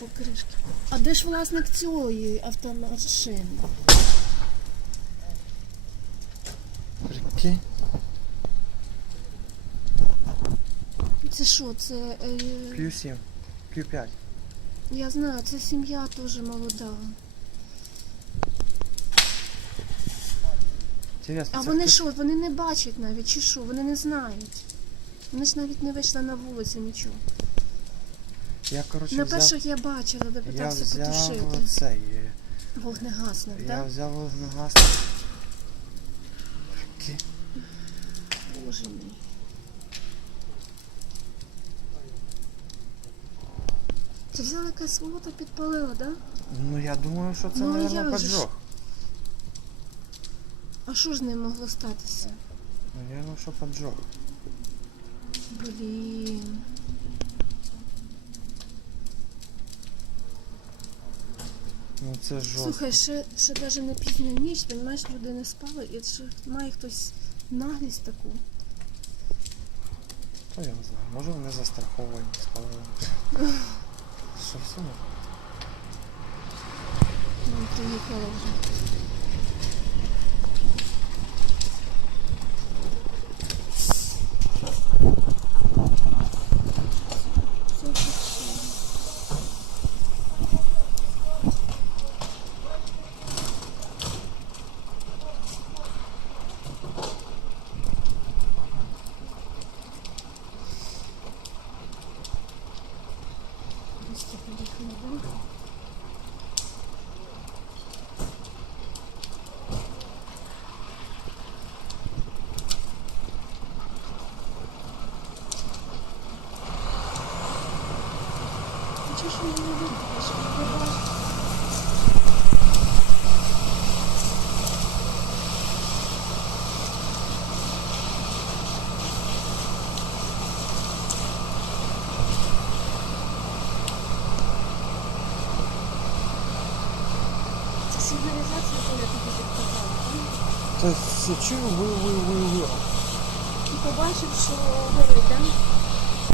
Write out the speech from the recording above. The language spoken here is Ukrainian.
покришки. А де ж власник цієї автомашини? Прикинь. Це що, це. Е, Q7, Q5. я знаю, це сім'я теж молода. Інтересно, А це вони хто- що, вони не бачать навіть, чи що? Вони не знають. Вони ж навіть не вийшли на вулицю, нічого. Я, коротше, На взяв, перших я бачила, де я питався взяв потушити. цей, е, Вогнегасник, я так? взяв вогнегасник. Прикинь. Боже мій. Це взяла якась свого та підпалила, да? Ну я думаю, що це, Ну, а мабуть, як же ж? поджог. А що ж ним могло статися? Наверно, що поджог. Блін. Ну це жорстко. Слухай, ще, ще навіть не пізня ніч, розумієш, люди не спали, і ще має хтось наглість таку. Хто я не знаю, може вони застраховані спали. Що все? Ну, приїхала вже. Так приїхала, да? Ти чого ж мене не видиш? Я бачу. Це сигналізація, коли я тобі підказала, так? Та все чую, ви, ви, ви, ви. І побачив, що горить, так?